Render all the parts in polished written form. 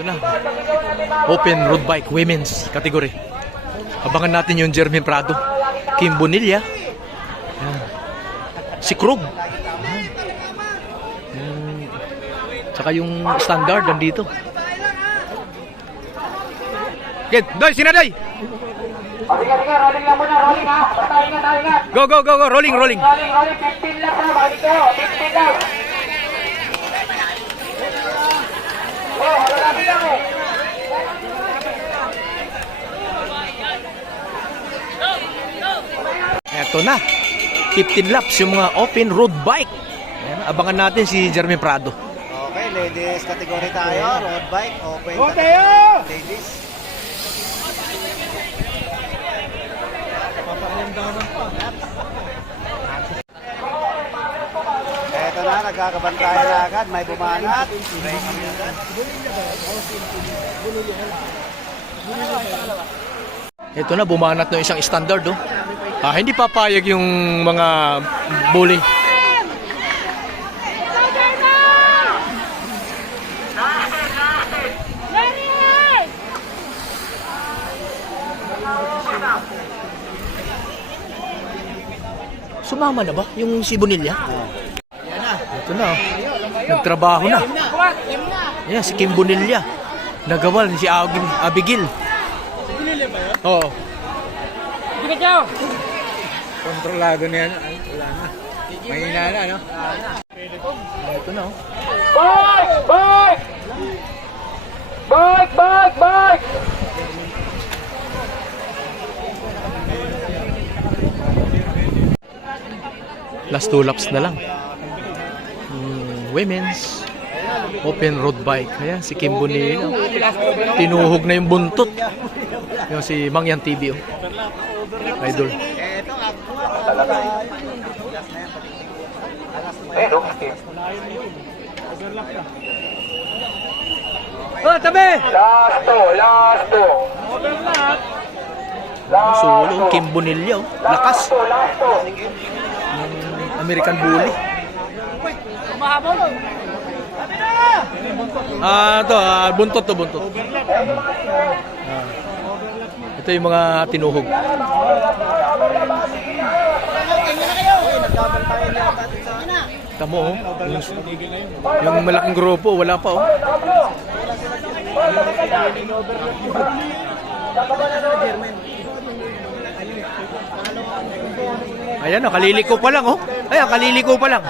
Ito na. Open road bike, women's category. Abangan natin yung Jermaine Prado, Kim Bonilla, si Krug. Tsaka yung standard nandito. Get, Doy, sina Doy. Rolling lang muna, rolling ha. Basta ingat. Go, rolling. Rolling, 15 lang ha, bakit ko? 15 lang. Oh, malalabi lang eh. Eto na. 15 laps yung mga open road bike. Ayan, abangan natin si Jermaine Prado. Okay, ladies category tayo, road bike, open ladies. Eto na, nagkakabantayan na agad, may bumanat. Ito na, bumanat ng isang standard, oh. Hindi papayag yung mga bully. Sumama na ba yung si Bonilla? Ito na, oh. Nagtrabaho na. Ayan, si Kim Bonilla. Nagawal si Abigail. Oo. Kontrolado na yan. Wala na. Mahina na, no? Ito na, oh. Bike! Last 2 laps na lang. Women's open road bike. Ayan, si Kim Bonilla. Tinuhog na yung buntot. Yung si Mangyan TV, oh. Idol. Oh, tabi! Last two. Solo, Kim Bonilla, oh. Lakas. American Bully. Buntot. Ito yung mga tinuhog. Tamo, oh. Yung malaking grupo, wala pa, oh. Ayan, kaliliko pa lang, oh. Ayan, kaliliko pa lang.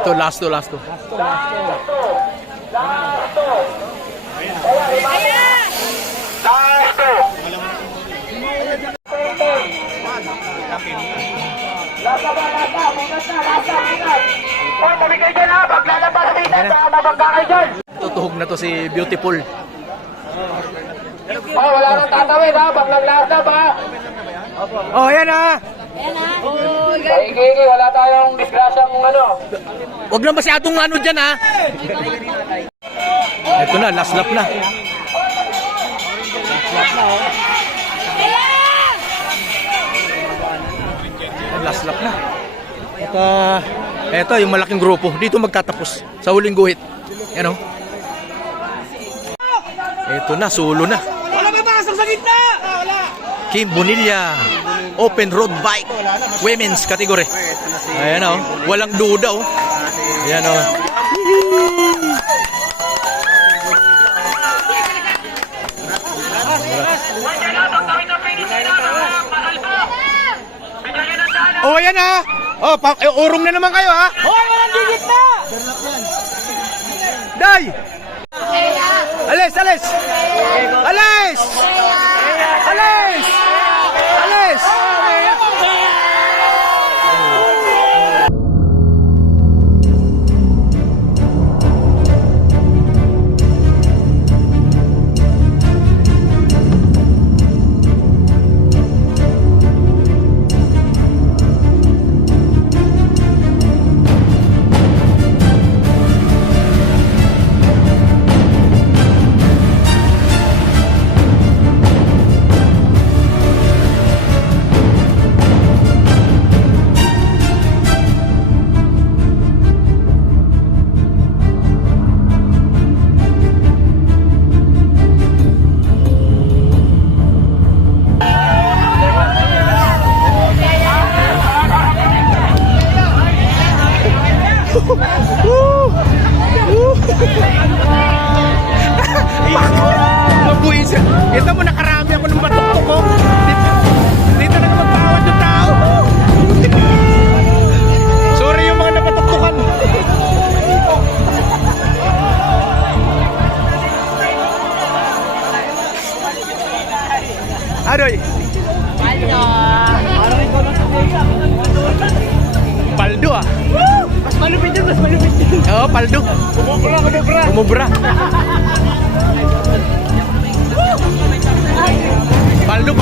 Ito, last to. Tutuhog na to si Beautiful. Wala nang tatawid ha, baglaglas ba? Oh, ayan na. Gigi, wala tayong disgrasyang ano. Huwag na masyadong ano dyan, ha. Ito na, last lap na. Last lap na. At eto yung malaking grupo. Dito magtatapos sa huling guhit. Yan, oh. Ito na, solo na. Wala papasok sa gitna! Kim Bonilla, open road bike, women's category. Ayan, oh. Walang duda, oh. Ayan, oh. Oh, ayan, ha. Oh, urong na naman kayo, ha. Hoy, walang gigit na! Day! Alis! Alis! Alis! Mabuhis. Ito mo, nakarami ako ng batok ko. Dito na magpawad yung tao. Sorry yung mga napatuktukan. Adoy. Paldo ah. Mas malupit yun, mas malupit yun. Oo, paldo. Umubra. Paldo.